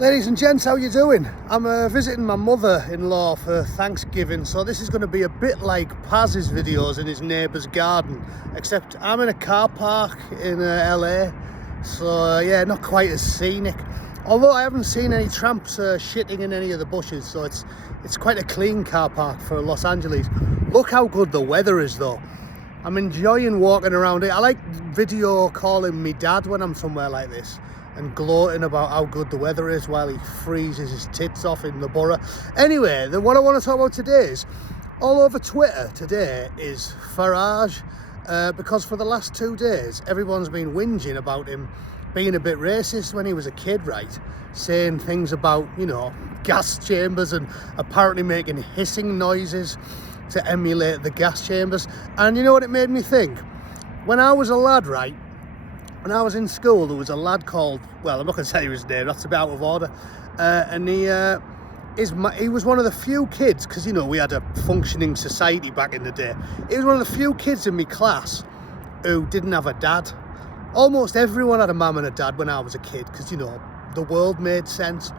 Ladies and gents, how you doing? I'm visiting my mother-in-law for Thanksgiving, so this is going to be a bit like Paz's videos in his neighbour's garden, except I'm in a car park in LA, so yeah, not quite as scenic. Although I haven't seen any tramps shitting in any of the bushes, so it's quite a clean car park for Los Angeles. Look how good the weather is though. I'm enjoying walking around it. I like video calling me dad when I'm somewhere like this and gloating about how good the weather is while he freezes his tits off in the borough. Anyway, what I want to talk about today is, all over Twitter today is Farage, because for the last 2 days, everyone's been whinging about him being a bit racist when he was a kid, right? Saying things about, you know, gas chambers and apparently making hissing noises to emulate the gas chambers. And you know what it made me think? When I was a lad, right? When I was in school, there was a lad called, well, I'm not going to tell you his name, that's a bit out of order. And he was one of the few kids, because, you know, we had a functioning society back in the day. He was one of the few kids in my class who didn't have a dad. Almost everyone had a mum and a dad when I was a kid, because, you know, the world made sense.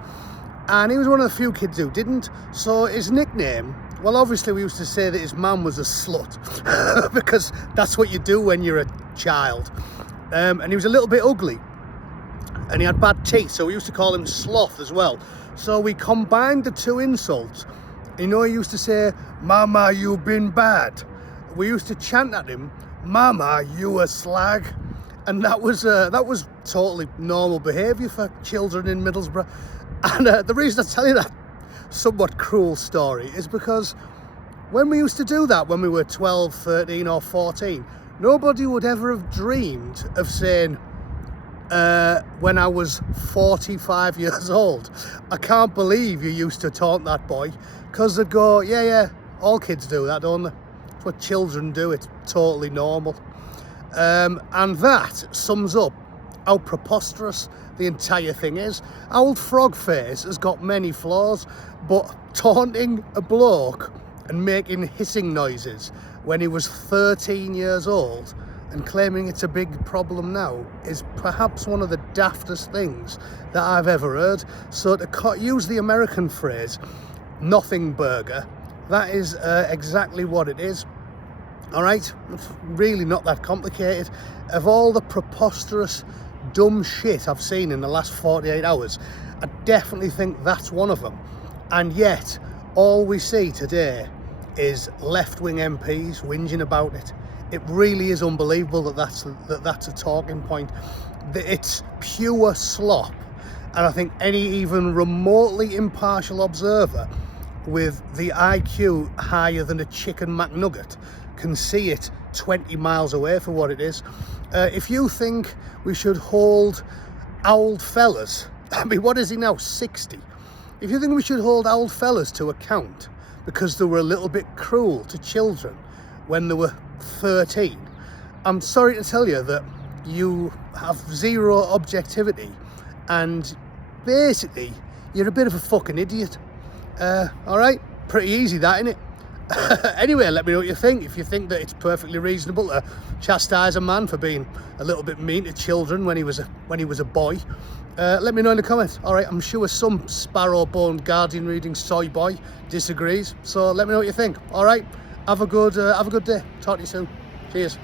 And he was one of the few kids who didn't. So his nickname, well, obviously we used to say that his mum was a slut, because that's what you do when you're a child. And he was a little bit ugly and he had bad teeth, so we used to call him Sloth as well. So we combined the two insults. You know, he used to say, "Mama, you been bad." We used to chant at him, "Mama, you a slag." And that was totally normal behaviour for children in Middlesbrough. And the reason I tell you that somewhat cruel story is because when we used to do that when we were 12, 13 or 14, nobody would ever have dreamed of saying, when I was 45 years old, "I can't believe you used to taunt that boy," because they'd go, yeah, all kids do that, don't they? It's what children do, it's totally normal. And that sums up how preposterous the entire thing is. Old Frogface has got many flaws, but taunting a bloke and making hissing noises when he was 13 years old and claiming it's a big problem now is perhaps one of the daftest things that I've ever heard. So to use the American phrase, nothing burger, that is exactly what it is. All right, it's really not that complicated. Of all the preposterous, dumb shit I've seen in the last 48 hours, I definitely think that's one of them. And yet, all we see today is left-wing MPs whinging about it. It really is unbelievable that that's a talking point. It's pure slop. And I think any even remotely impartial observer with the IQ higher than a chicken McNugget can see it 20 miles away for what it is. If you think we should hold old fellas, I mean, what is he now, 60? If you think we should hold old fellas to account because they were a little bit cruel to children when they were 13, I'm sorry to tell you that you have zero objectivity and basically you're a bit of a fucking idiot. All right, pretty easy that, isn't it? Anyway, let me know what you think. If you think that it's perfectly reasonable to chastise a man for being a little bit mean to children when he was a boy, let me know in the comments. All right, I'm sure some sparrow-boned Guardian reading soy boy disagrees. So let me know what you think. All right, have a good day. Talk to you soon. Cheers.